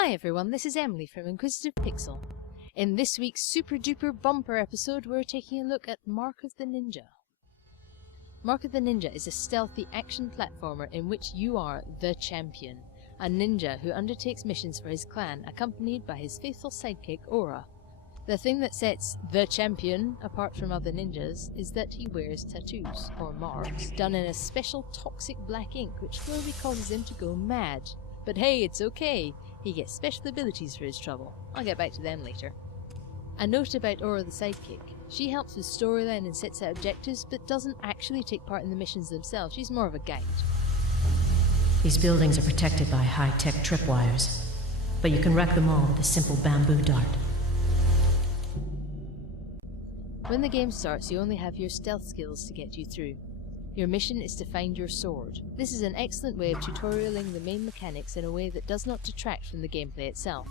Hi everyone, this is Emily from Inquisitive Pixel. In this week's super duper bumper episode, we're taking a look at Mark of the Ninja. Mark of the Ninja is a stealthy action platformer in which you are the champion, a ninja who undertakes missions for his clan, accompanied by his faithful sidekick Aura. The thing that sets the champion apart from other ninjas is that he wears tattoos, or marks, done in a special toxic black ink which slowly causes him to go mad. But hey, it's okay, he gets special abilities for his trouble. I'll get back to them later. A note about Aura the sidekick. She helps with storyline and sets out objectives, but doesn't actually take part in the missions themselves. She's more of a guide. These buildings are protected by high-tech tripwires, but you can wreck them all with a simple bamboo dart. When the game starts, you only have your stealth skills to get you through. Your mission is to find your sword. This is an excellent way of tutorialing the main mechanics in a way that does not detract from the gameplay itself.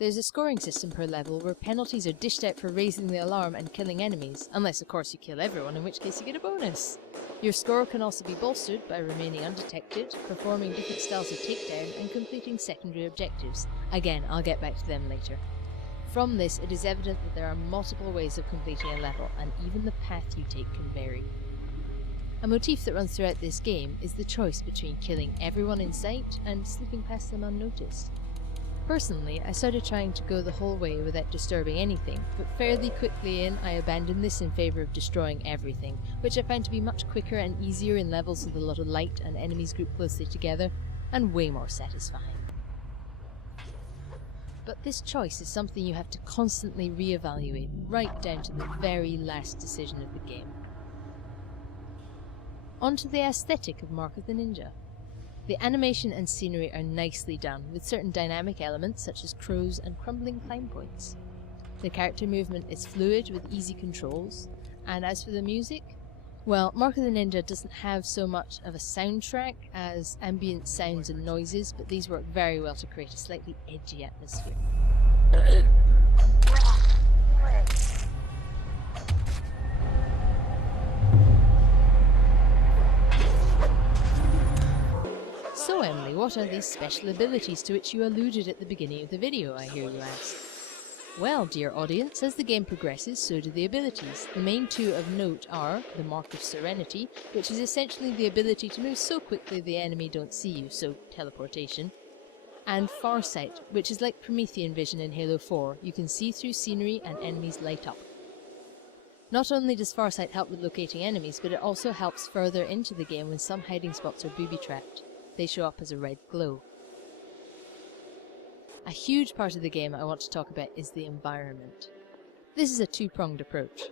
There's a scoring system per level where penalties are dished out for raising the alarm and killing enemies, unless of course you kill everyone, in which case you get a bonus. Your score can also be bolstered by remaining undetected, performing different styles of takedown, and completing secondary objectives. Again, I'll get back to them later. From this, it is evident that there are multiple ways of completing a level, and even the path you take can vary. A motif that runs throughout this game is the choice between killing everyone in sight and slipping past them unnoticed. Personally, I started trying to go the whole way without disturbing anything, but fairly quickly I abandoned this in favour of destroying everything, which I found to be much quicker and easier in levels with a lot of light and enemies grouped closely together, and way more satisfying. But this choice is something you have to constantly re-evaluate, right down to the very last decision of the game. On to the aesthetic of Mark of the Ninja. The animation and scenery are nicely done, with certain dynamic elements such as crows and crumbling climb points. The character movement is fluid with easy controls, and as for the music, well, Mark of the Ninja doesn't have so much of a soundtrack as ambient sounds and noises, but these work very well to create a slightly edgy atmosphere. So Emily, what are these special abilities to which you alluded at the beginning of the video, I hear you ask? Well, dear audience, as the game progresses, so do the abilities. The main two of note are the Mark of Serenity, which is essentially the ability to move so quickly the enemy don't see you, so teleportation, and Farsight, which is like Promethean vision in Halo 4, you can see through scenery and enemies light up. Not only does Farsight help with locating enemies, but it also helps further into the game when some hiding spots are booby-trapped. They show up as a red glow. A huge part of the game I want to talk about is the environment. This is a two-pronged approach.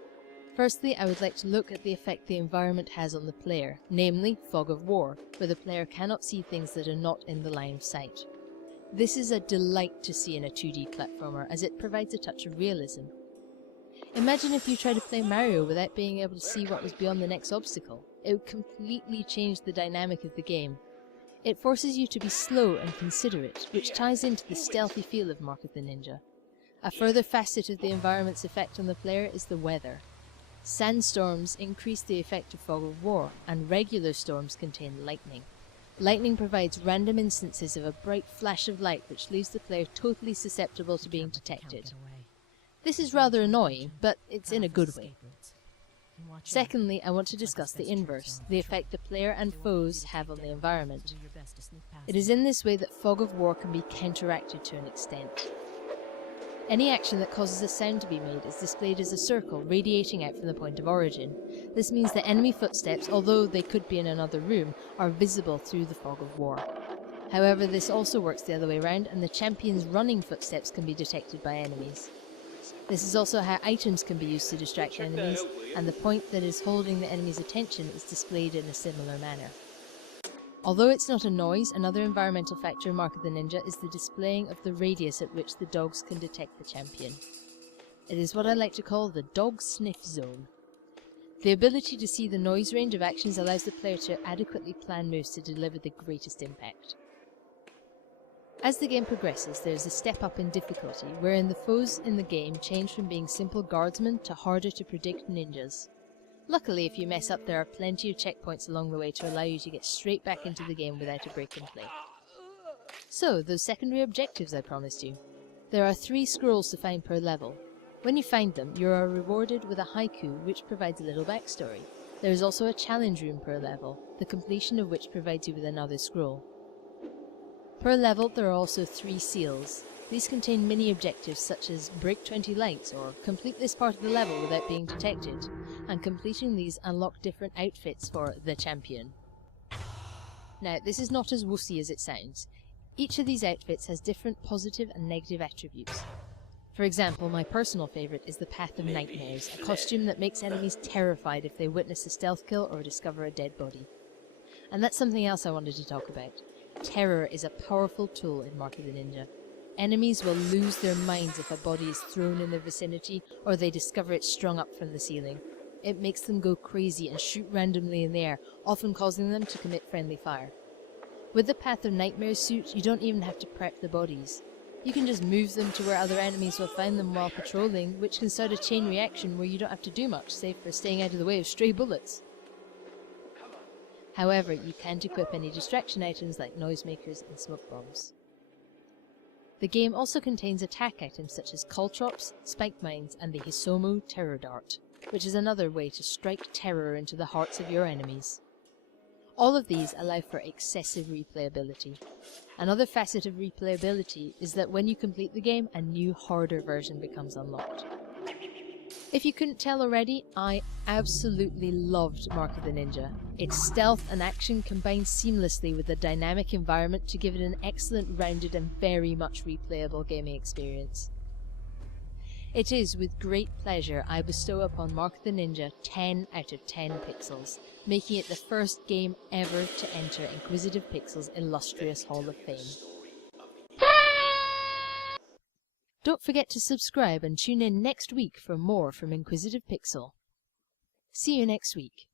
Firstly, I would like to look at the effect the environment has on the player, namely fog of war, where the player cannot see things that are not in the line of sight. This is a delight to see in a 2D platformer, as it provides a touch of realism. Imagine if you tried to play Mario without being able to see what was beyond the next obstacle. It would completely change the dynamic of the game. It forces you to be slow and considerate, which ties into the stealthy feel of Mark of the Ninja. A further facet of the environment's effect on the player is the weather. Sandstorms increase the effect of fog of war, and regular storms contain lightning. Lightning provides random instances of a bright flash of light which leaves the player totally susceptible to being detected. This is rather annoying, but it's in a good way. Secondly, I want to discuss the inverse, the effect the player and foes have on the environment. It is in this way that fog of war can be counteracted to an extent. Any action that causes a sound to be made is displayed as a circle radiating out from the point of origin. This means that enemy footsteps, although they could be in another room, are visible through the fog of war. However, this also works the other way around, and the champion's running footsteps can be detected by enemies. This is also how items can be used to distract enemies, and the point that is holding the enemy's attention is displayed in a similar manner. Although it's not a noise, another environmental factor in Mark of the Ninja is the displaying of the radius at which the dogs can detect the champion. It is what I like to call the dog sniff zone. The ability to see the noise range of actions allows the player to adequately plan moves to deliver the greatest impact. As the game progresses, there is a step up in difficulty, wherein the foes in the game change from being simple guardsmen to harder to predict ninjas. Luckily, if you mess up, there are plenty of checkpoints along the way to allow you to get straight back into the game without a break in play. So, those secondary objectives I promised you. There are 3 scrolls to find per level. When you find them, you are rewarded with a haiku which provides a little backstory. There is also a challenge room per level, the completion of which provides you with another scroll. Per level there are also 3 seals. These contain mini objectives such as break 20 lights or complete this part of the level without being detected, and completing these unlock different outfits for the champion. Now, this is not as wussy as it sounds. Each of these outfits has different positive and negative attributes. For example, my personal favourite is the Path of Nightmares, a costume that makes enemies terrified if they witness a stealth kill or discover a dead body. And that's something else I wanted to talk about. Terror is a powerful tool in Mark of the Ninja. Enemies will lose their minds if a body is thrown in their vicinity or they discover it strung up from the ceiling. It makes them go crazy and shoot randomly in the air, often causing them to commit friendly fire. With the Path of Nightmares suit, you don't even have to prep the bodies. You can just move them to where other enemies will find them while patrolling, which can start a chain reaction where you don't have to do much, save for staying out of the way of stray bullets. However, you can't equip any distraction items like noisemakers and smoke bombs. The game also contains attack items such as caltrops, spike mines, and the Hisomu Terror Dart, which is another way to strike terror into the hearts of your enemies. All of these allow for excessive replayability. Another facet of replayability is that when you complete the game, a new, harder version becomes unlocked. If you couldn't tell already, I absolutely loved Mark of the Ninja. Its stealth and action combine seamlessly with the dynamic environment to give it an excellent, rounded and very much replayable gaming experience. It is with great pleasure I bestow upon Mark of the Ninja 10 out of 10 pixels, making it the first game ever to enter Inquisitive Pixel's illustrious Hall of Fame. Don't forget to subscribe and tune in next week for more from Inquisitive Pixel. See you next week.